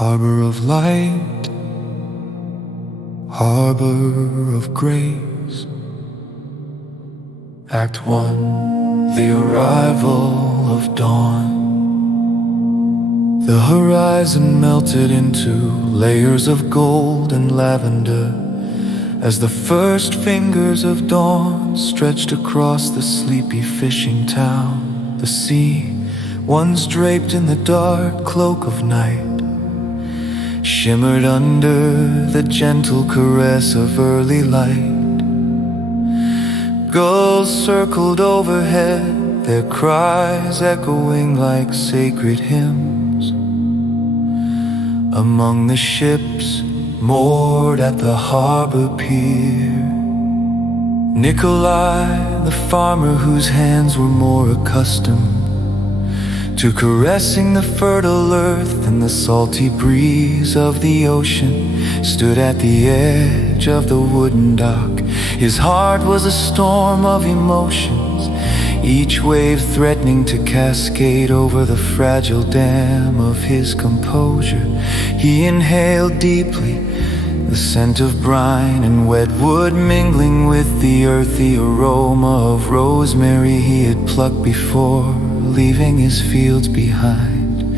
Harbor of light, harbor of grace. Act 1, the arrival of dawn. The horizon melted into layers of gold and lavender as the first fingers of dawn stretched across the sleepy fishing town. The sea, once draped in the dark cloak of night, shimmered under the gentle caress of early light. Gulls circled overhead, their cries echoing like sacred hymns. Among the ships moored at the harbor pier, Nikolai, the farmer whose hands were more accustomed to caressing the fertile earth and the salty breeze of the ocean, stood at the edge of the wooden dock. His heart was a storm of emotions, each wave threatening to cascade over the fragile dam of his composure. He inhaled deeply, the scent of brine and wet wood mingling with the earthy aroma of rosemary he had plucked before leaving his fields behind.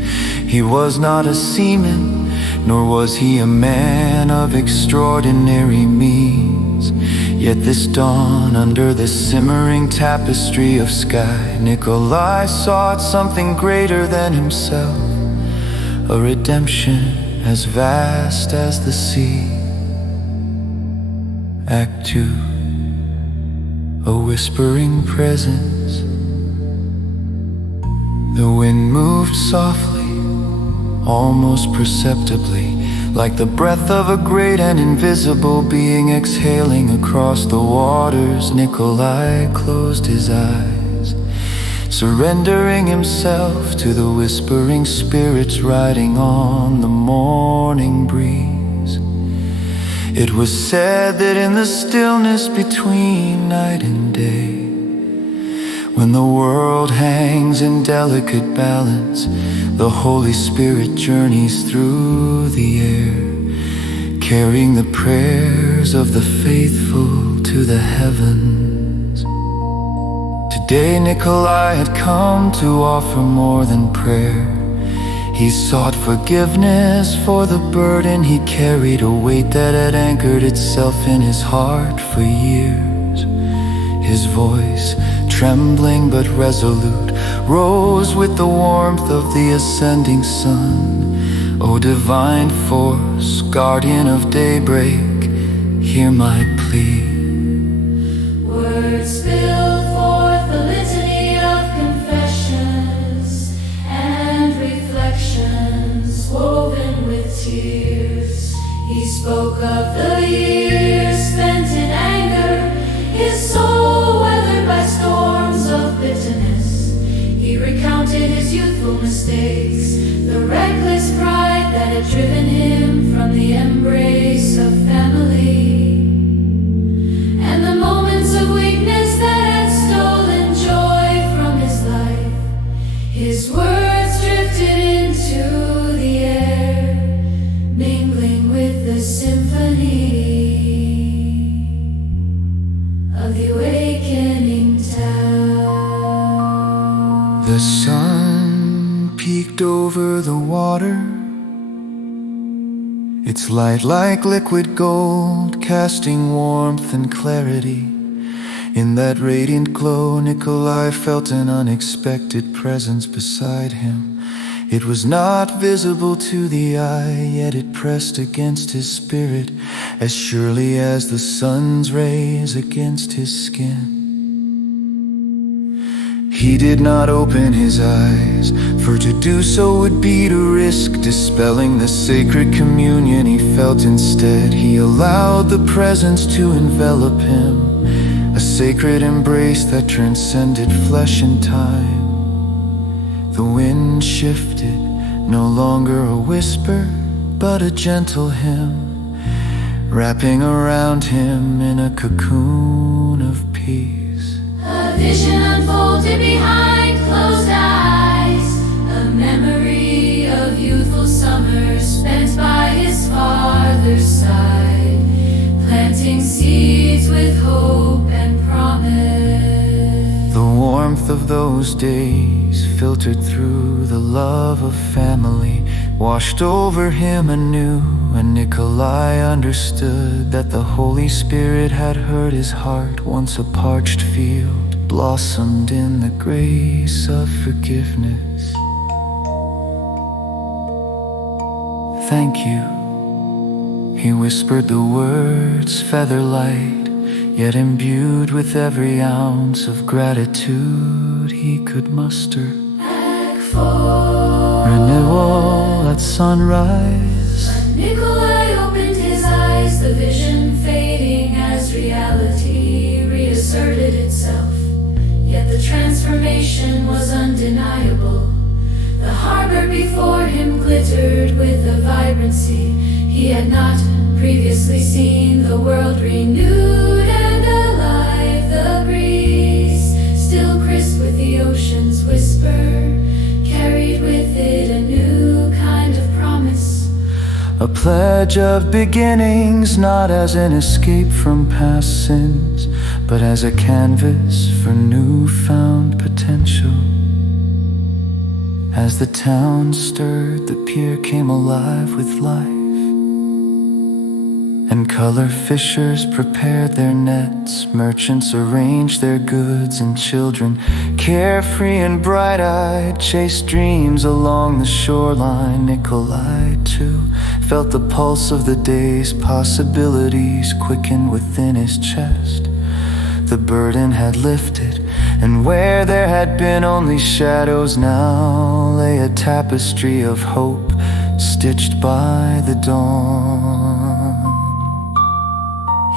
He was not a seaman, nor was he a man of extraordinary means. Yet this dawn, under the simmering tapestry of sky, Nikolai sought something greater than himself, a redemption as vast as the sea. Act 2, a whispering presence. The wind moved softly, almost perceptibly, like the breath of a great and invisible being exhaling across the waters. Nikolai closed his eyes, surrendering himself to the whispering spirits riding on the morning breeze. It was said that in the stillness between night and day, when the world hangs in delicate balance, the Holy Spirit journeys through the air, carrying the prayers of the faithful to the heavens. Today Nikolai had come to offer more than prayer. He sought forgiveness for the burden he carried, a weight that had anchored itself in his heart for years. His voice, trembling but resolute, rose with the warmth of the ascending sun. O divine force, guardian of daybreak, hear my plea. Words spilled forth a litany of confessions and reflections woven with tears. He spoke of the years spent in anger, his soul weathered by storms of bitterness. He recounted his youthful mistakes, the reckless pride that had driven him from the embrace of family, and the moments of weakness that had stolen joy from his life. His words drifted into the air, mingling with the symphony of the awakening town. The sun peeked over the water, its light like liquid gold, casting warmth and clarity. In that radiant glow, Nikolai felt an unexpected presence beside him. It was not visible to the eye, yet it pressed against his spirit as surely as the sun's rays against his skin. He did not open his eyes, for to do so would be to risk dispelling the sacred communion he felt. Instead, he allowed the presence to envelop him, a sacred embrace that transcended flesh and time. The wind shifted, no longer a whisper, but a gentle hymn, wrapping around him in a cocoon of peace. A vision unfolded behind closed eyes, a memory of youthful summers spent father's side, planting seeds with hope and promise. The warmth of those days filtered through the love of family, washed over him anew, and Nikolai understood that the Holy Spirit had heard his heart. Once a parched field blossomed in the grace of forgiveness. Thank you, he whispered the words, feather light, yet imbued with every ounce of gratitude he could muster. Act 4. Renewal at sunrise. When Nikolai opened his eyes, the vision fading as reality reasserted itself. Yet the transformation was undeniable. The harbor before him glittered with a vibrancy he had not previously seen. The world renewed and alive. The breeze, still crisp with the ocean's whisper, carried with it a new kind of promise. A pledge of beginnings, not as an escape from past sins, but as a canvas for newfound potential. As the town stirred, the pier came alive with life, and color fishers prepared their nets, merchants arranged their goods, and children, carefree and bright-eyed, chased dreams along the shoreline. Nikolai, too, felt the pulse of the day's possibilities quicken within his chest. The burden had lifted, and where there had been only shadows, now lay a tapestry of hope stitched by the dawn.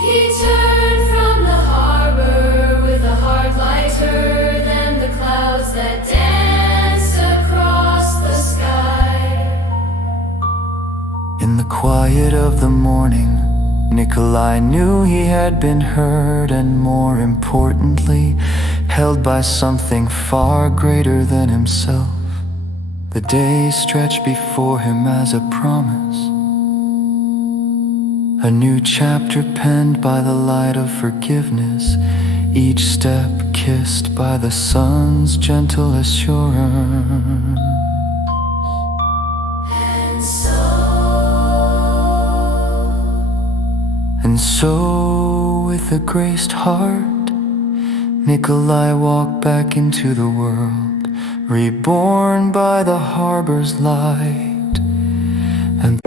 He turned from the harbor with a heart lighter than the clouds that danced across the sky. In the quiet of the morning, Nikolai knew he had been heard, and more importantly, held by something far greater than himself. The day stretched before him as a promise, a new chapter penned by the light of forgiveness, each step kissed by the sun's gentle assurance. And so, with a graced heart, Nikolai walked back into the world, reborn by the harbor's light. And